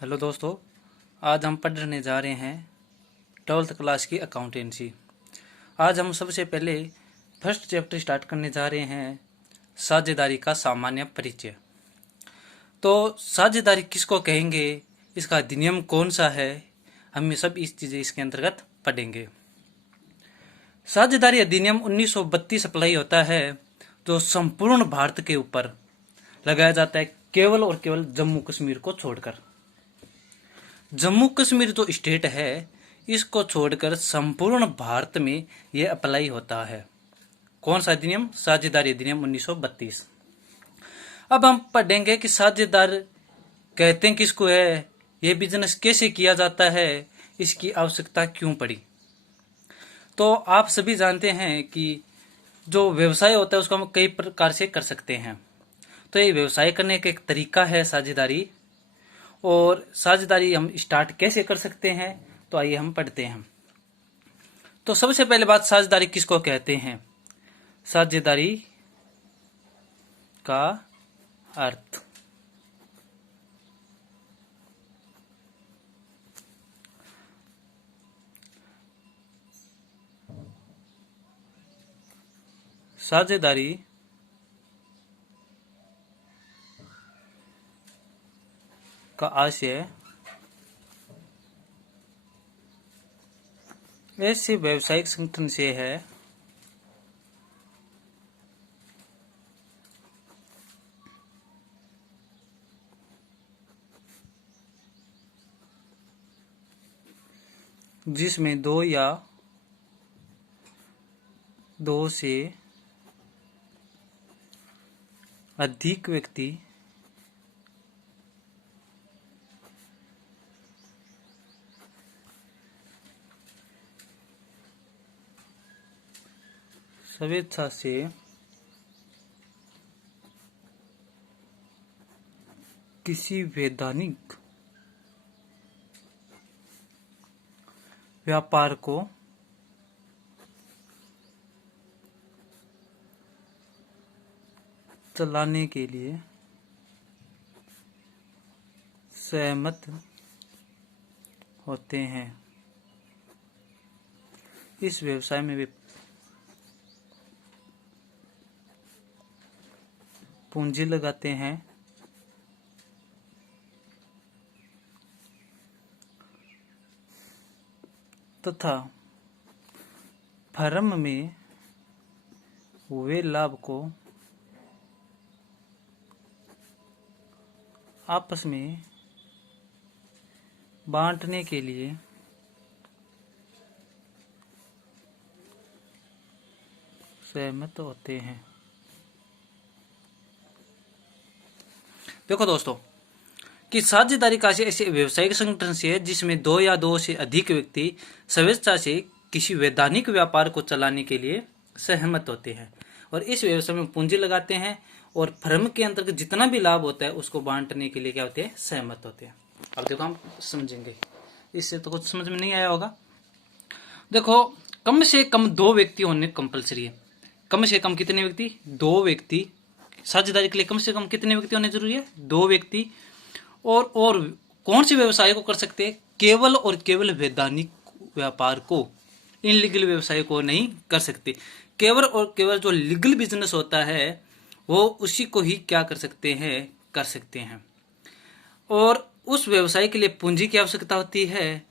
Hello दोस्तों, आज हम पढ़ने जा रहे हैं 12th क्लास की अकाउंटेंसी। आज हम सबसे पहले फर्स्ट चैप्टर स्टार्ट करने जा रहे हैं, साझेदारी का सामान्य परिचय। तो साझेदारी किसको कहेंगे, इसका अधिनियम कौन सा है, हम ये सब इस चीज़ें इसके अंतर्गत पढ़ेंगे। साझेदारी अधिनियम 1932 अप्लाई होता है, जो संपूर्ण भारत के ऊपर लगाया जाता है, केवल और केवल जम्मू कश्मीर को छोड़कर। जम्मू कश्मीर जो स्टेट है, इसको छोड़कर संपूर्ण भारत में यह अप्लाई होता है। कौन सा अधिनियम? साझेदारी अधिनियम 1932। अब हम पढ़ेंगे कि साझेदार कहते हैं किसको है, यह बिजनेस कैसे किया जाता है, इसकी आवश्यकता क्यों पड़ी। तो आप सभी जानते हैं कि जो व्यवसाय होता है उसको हम कई प्रकार से कर सकते हैं। तो ये व्यवसाय करने का एक तरीका है साझेदारी। और साझेदारी हम स्टार्ट कैसे कर सकते हैं, तो आइए हम पढ़ते हैं। तो सबसे पहले बात, साझेदारी किसको कहते हैं। साझेदारी का अर्थ, साझेदारी का आशय ऐसे व्यावसायिक संगठन से है जिसमें दो या दो से अधिक व्यक्ति स्वेच्छा से किसी वैधानिक व्यापार को चलाने के लिए सहमत होते हैं। इस व्यवसाय में वे पूंजी लगाते हैं तथा फर्म में हुए लाभ को आपस में बांटने के लिए सहमत होते हैं। देखो दोस्तों, कि साझेदारी का ऐसे व्यवसायिक संगठन से है जिसमें दो या दो से अधिक व्यक्ति स्वेच्छा से किसी वैधानिक व्यापार को चलाने के लिए सहमत होते हैं और इस व्यवसाय में पूंजी लगाते हैं और फर्म के अंतर्गत जितना भी लाभ होता है उसको बांटने के लिए क्या होते हैं, सहमत होते हैं। अब देखो हम समझेंगे, इससे तो कुछ समझ में नहीं आया होगा। देखो, कम से कम दो व्यक्ति होने कंपलसरी है। कम से कम कितने व्यक्ति? दो व्यक्ति। साझेदारी के लिए कम से कम कितने व्यक्ति होने जरूरी है? दो व्यक्ति। और कौन से व्यवसाय को कर सकते हैं? केवल और केवल वैधानिक व्यापार को, इनलीगल व्यवसाय को नहीं कर सकते। केवल और केवल जो लीगल बिजनेस होता है वो उसी को ही क्या कर सकते हैं, कर सकते हैं। और उस व्यवसाय के लिए पूंजी की आवश्यकता होती है।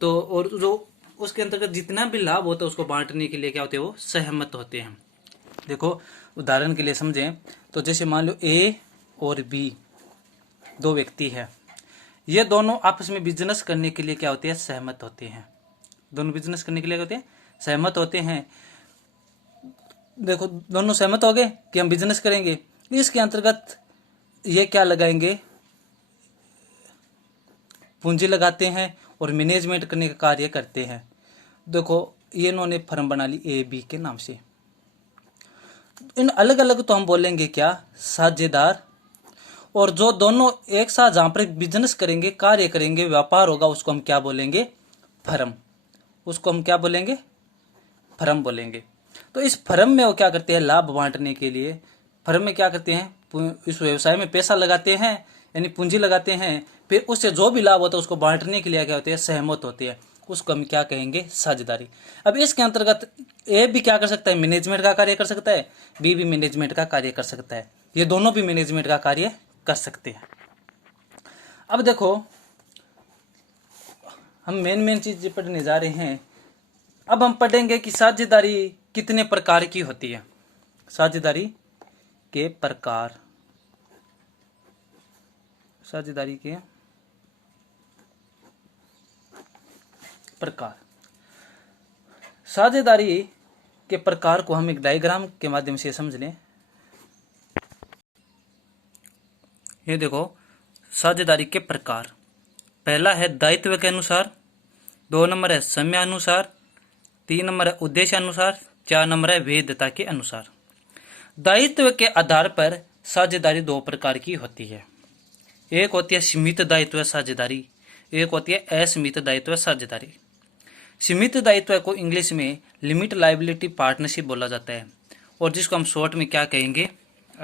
तो और जो उसके अंतर्गत जितना भी लाभ होता है उसको बांटने के लिए क्या होते हैं, वो सहमत होते हैं। देखो, उदाहरण के लिए समझें तो जैसे मान लो ए और बी दो व्यक्ति है, ये दोनों आपस में बिजनेस करने के लिए क्या होते हैं, सहमत होते हैं। दोनों बिजनेस करने के लिए होते हैं, सहमत होते हैं। देखो, दोनों सहमत हो गए कि हम बिजनेस करेंगे। इसके अंतर्गत ये क्या लगाएंगे, पूंजी लगाते हैं और मैनेजमेंट करने का कार्य करते हैं। देखो, ये इन्होंने फर्म बना ली ए बी के नाम से। इन अलग अलग तो हम बोलेंगे क्या, साझेदार। और जो दोनों एक साथ जहां पर बिजनेस करेंगे, कार्य करेंगे, व्यापार होगा, उसको हम क्या बोलेंगे, फर्म। उसको हम क्या बोलेंगे, फर्म बोलेंगे। तो इस फर्म में वो क्या करते हैं, लाभ बांटने के लिए फर्म में क्या करते हैं, इस व्यवसाय में पैसा लगाते हैं। यानी पूंजी लगाते हैं, फिर उससे जो भी लाभ होता है उसको बांटने के लिए क्या होते हैं, सहमत होते हैं, उसको हम क्या कहेंगे, साझेदारी। अब इसके अंतर्गत ए भी क्या कर सकता है, मैनेजमेंट का कार्य कर सकता है, बी भी मैनेजमेंट का कार्य कर सकता है, ये दोनों भी मैनेजमेंट का कार्य कर सकते हैं। अब देखो हम मेन चीज पढ़ने जा रहे हैं। अब हम पढ़ेंगे कि साझेदारी कितने प्रकार की होती है, साझेदारी के प्रकार, साझेदारी के प्रकार। साझेदारी के प्रकार को हम एक डायग्राम के माध्यम से समझ लें। ये देखो साझेदारी के प्रकार, पहला है दायित्व के अनुसार, 2 नंबर है समयानुसार, 3 नंबर है उद्देश्य अनुसार, 4 नंबर है वैधता के अनुसार। दायित्व के आधार पर साझेदारी 2 प्रकार की होती है। एक होती है सीमित दायित्व साझेदारी, एक होती है असीमित दायित्व साझेदारी। सीमित दायित्व को इंग्लिश में लिमिट लायबिलिटी पार्टनरशिप बोला जाता है, और जिसको हम शॉर्ट में क्या कहेंगे,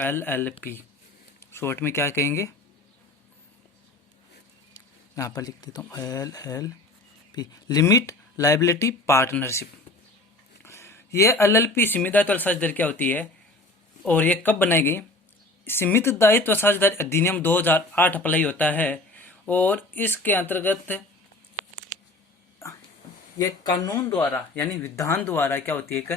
LLP, शॉर्ट में क्या कहेंगे, यहाँ पर लिख देता हूँ LLP, लिमिट लायबिलिटी पार्टनरशिप। ये LLP सीमित दायित्व साझेदारी क्या होती है और ये कब बनाई गई, सीमित दायित्व साझेदारी अधिनियम 2008 अप्लाई होता है, और इसके अंतर्गत ये कानून द्वारा यानी विधान द्वारा क्या होती है, एक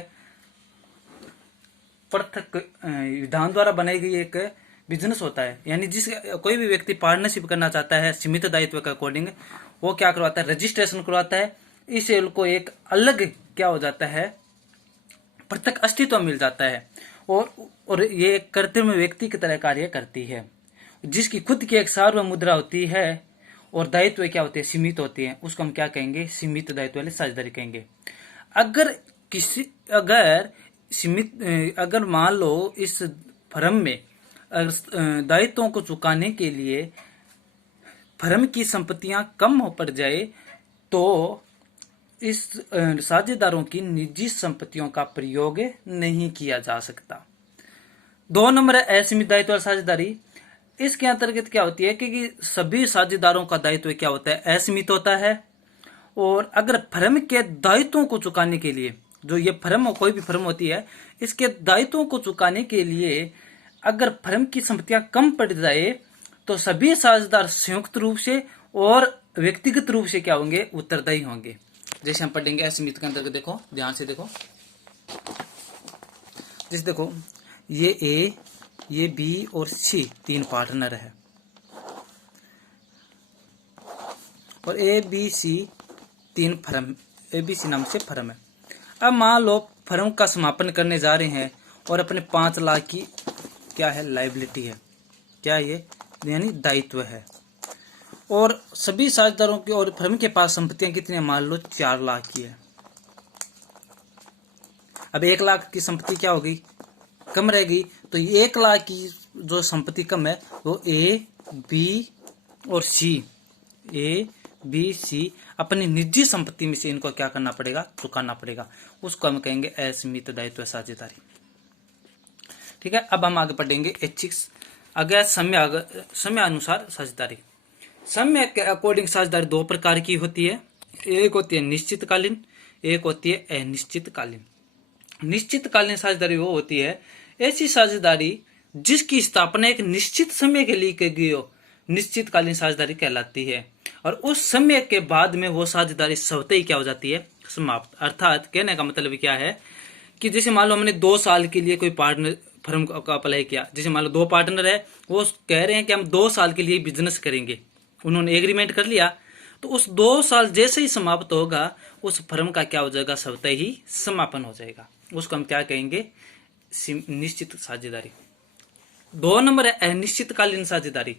पृथक विधान द्वारा बनाई गई एक बिजनेस होता है। यानी जिस कोई भी व्यक्ति पार्टनरशिप करना चाहता है सीमित दायित्व के अकॉर्डिंग, वो क्या करवाता है, रजिस्ट्रेशन करवाता है, इससे उनको एक अलग क्या हो जाता है, पृथक अस्तित्व मिल जाता है, और ये कर्तव्य व्यक्ति की तरह कार्य करती है, जिसकी खुद की एक सार्वभौम मुद्रा होती है, और दायित्व क्या होते हैं, सीमित होते हैं, उसको हम क्या कहेंगे, सीमित दायित्व वाली साझेदारी कहेंगे। अगर मान लो इस फर्म में दायित्वों को चुकाने के लिए फर्म की संपत्तियां कम हो पड़ जाए, तो इस साझेदारों की निजी संपत्तियों का प्रयोग नहीं किया जा सकता। 2 नंबर है असीमित दायित्व साझेदारी। इसके अंतर्गत क्या होती है कि सभी साझेदारों का दायित्व क्या होता है, असीमित होता है, और अगर फर्म के दायित्वों को चुकाने के लिए, जो ये फर्म कोई भी फर्म होती है, इसके दायित्वों को चुकाने के लिए अगर फर्म की संपत्तियां कम पड़ जाए, तो सभी साझेदार संयुक्त रूप से और व्यक्तिगत रूप से क्या होंगे, उत्तरदायी होंगे। जैसे हम पढ़ेंगे असीमित के अंतर्गत, देखो ध्यान से देखो, जैसे देखो ये ए, ये बी और सी 3 पार्टनर है, और A B C 3 firm, A B C नाम से फर्म है। अब मान लो फर्म का समापन करने जा रहे हैं, और अपने 5 लाख की क्या है, लायबिलिटी है, क्या ये यानी दायित्व है, और सभी साझेदारों की और फर्म के पास संपत्तियां कितनी है, मान लो 4 लाख की है। अब 1 लाख की संपत्ति क्या होगी, कम रहेगी, तो 1 लाख की जो संपत्ति कम है वो ए बी और सी, ए बी सी अपनी निजी संपत्ति में से इनको क्या करना पड़ेगा, चुकाना पड़ेगा, उसको हम कहेंगे असीमित दायित्व साझेदारी। ठीक है, अब हम आगे पढ़ेंगे ऐच्छिक, आगे समय अनुसार साझेदारी। समय के अकॉर्डिंग साझेदारी 2 प्रकार की होती है, एक होती है निश्चितकालीन, एक होती है अनिश्चितकालीन। निश्चितकालीन साझेदारी वो होती है ऐसी साझेदारी जिसकी स्थापना एक निश्चित समय के लिए की गई हो, निश्चितकालीन साझेदारी कहलाती है, और उस समय के बाद में वो साझेदारी स्वतः ही क्या हो जाती है, समाप्त। अर्थात कहने का मतलब क्या है कि जैसे मान लो हमने 2 साल के लिए कोई पार्टनर फर्म का अप्लाई किया, जैसे मान लो 2 पार्टनर है, वो कह रहे हैं कि हम 2 साल के लिए बिजनेस करेंगे, उन्होंने एग्रीमेंट कर लिया, तो उस 2 साल जैसे ही समाप्त होगा, उस फर्म का क्या हो जाएगा, स्वतः ही समापन हो जाएगा, उसको हम क्या कहेंगे, निश्चित साझेदारी। 2 नंबर है अनिश्चितकालीन साझेदारी।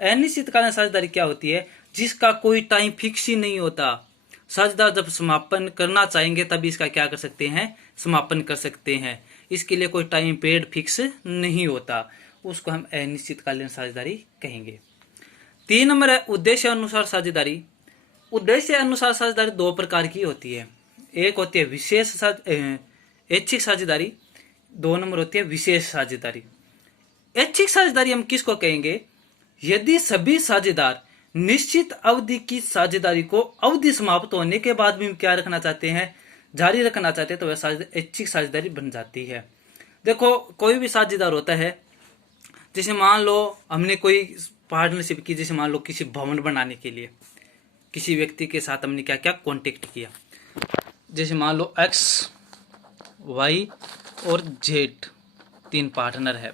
अनिश्चितकालीन साझेदारी क्या होती है, जिसका कोई टाइम फिक्स ही नहीं होता, साझेदार जब समापन करना चाहेंगे तभी इसका क्या कर सकते हैं, समापन कर सकते हैं, इसके लिए कोई टाइम पीरियड फिक्स नहीं होता, उसको हम अनिश्चितकालीन साझेदारी कहेंगे। 3 नंबर है उद्देश्य अनुसार साझेदारी। उद्देश्य अनुसार साझेदारी 2 प्रकार की होती है, एक होती है विशेष ऐच्छिक साझेदारी, 2 नंबर होती है विशेष साझेदारी। ऐच्छिक साझेदारी हम किसको कहेंगे, यदि सभी साझेदार निश्चित अवधि की साझेदारी को अवधि समाप्त होने के बाद भी क्या रखना चाहते हैं, जारी रखना चाहते हैं, तो वह ऐच्छिक साझेदारी बन जाती है। देखो कोई भी साझेदार होता है, जैसे मान लो हमने कोई पार्टनरशिप की, जैसे मान लो किसी भवन बनाने के लिए किसी व्यक्ति के साथ हमने क्या क्या कॉन्टेक्ट किया, जैसे मान लो एक्स वाई और जेड 3 पार्टनर है,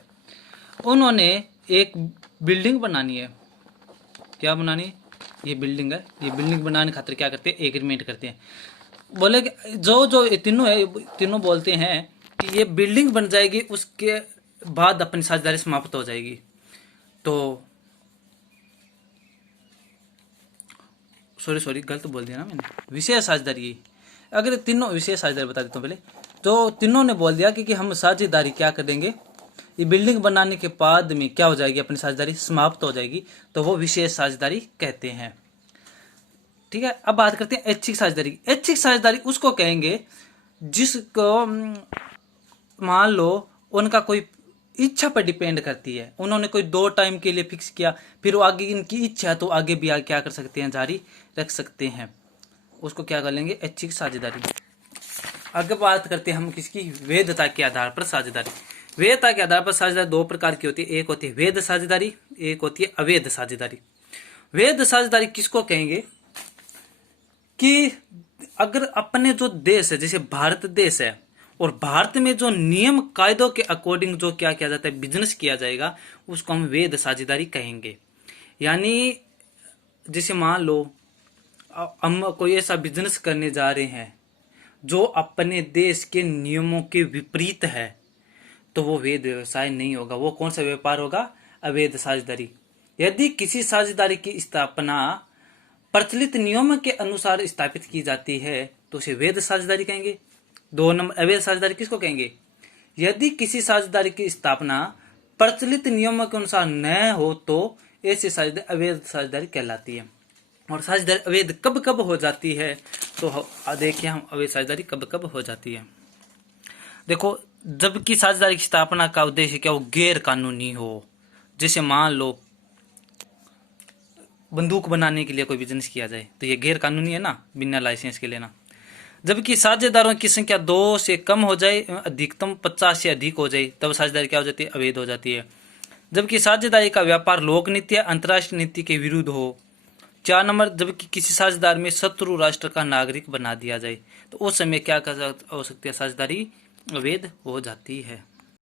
उन्होंने एक बिल्डिंग बनानी है। क्या बनानी है? ये बिल्डिंग है। ये बिल्डिंग बनाने खातिर क्या करते हैं, एग्रीमेंट करते हैं। बोले कि जो तीनों है, तीनों बोलते हैं कि ये बिल्डिंग बन जाएगी, उसके बाद अपनी साझेदारी समाप्त हो जाएगी। तो सॉरी गलत बोल दिया ना मैंने, विशेष साझेदारी। अगर तीनों विशेष साझेदारी बता देता हूँ पहले, तो तीनों ने बोल दिया कि हम साझेदारी क्या कर देंगे, ये बिल्डिंग बनाने के बाद में क्या हो जाएगी, अपनी साझेदारी समाप्त हो जाएगी, तो वो विशेष साझेदारी कहते हैं। ठीक है, अब बात करते हैं ऐच्छिक साझेदारी। ऐच्छिक साझेदारी उसको कहेंगे जिसको मान लो उनका कोई इच्छा पर डिपेंड करती है, उन्होंने कोई 2 टाइम के लिए फिक्स किया, फिर वो आगे इनकी इच्छा है तो आगे भी क्या कर सकते हैं, जारी रख सकते हैं, उसको क्या कर लेंगे, ऐच्छिक साझेदारी। आगे बात करते हैं हम किसकी, वैधता के आधार पर साझेदारी। वैधता के आधार पर साझेदारी 2 प्रकार की होती है, एक होती है वैध साझेदारी, एक होती है अवैध साझेदारी। वैध साझेदारी किसको कहेंगे कि अगर अपने जो देश है, जैसे भारत देश है, और भारत में जो नियम कायदों के अकॉर्डिंग जो क्या किया जाता है, बिजनेस किया जाएगा, उसको हम वैध साझेदारी कहेंगे। यानी जैसे मान लो हम कोई ऐसा बिजनेस करने जा रहे हैं जो अपने देश के नियमों के विपरीत है, तो वो वैध व्यवसाय नहीं होगा। वो कौन सा व्यापार होगा, अवैध साझेदारी। यदि किसी साझेदारी की स्थापना प्रचलित नियमों के अनुसार स्थापित की जाती है तो उसे वैध साझेदारी कहेंगे। 2 नंबर अवैध साझेदारी किसको कहेंगे, यदि किसी साझेदारी की स्थापना प्रचलित नियमों के अनुसार न हो तो ऐसी साझेदारी अवैध साझेदारी कहलाती है। और साझेदारी अवैध कब कब हो जाती है, तो देखिए हम अवैध साझेदारी कब कब हो जाती है। देखो, जबकि साझेदारी की स्थापना का उद्देश्य क्या हो, गैर कानूनी हो। जैसे मान लो बंदूक बनाने के लिए कोई बिजनेस किया जाए तो ये गैर कानूनी है ना, बिना लाइसेंस के लेना। जबकि साझेदारों की संख्या 2 से कम हो जाए, अधिकतम 50 से अधिक हो जाए, तब साझेदारी क्या हो जाती है, अवैध हो जाती है। जबकि साझेदारी का व्यापार लोक नीति या अंतर्राष्ट्रीय नीति के विरुद्ध हो। 4 नंबर, जबकि किसी साझेदार में शत्रु राष्ट्र का नागरिक बना दिया जाए, तो उस समय क्या हो सकती है, साझेदारी अवैध हो जाती है।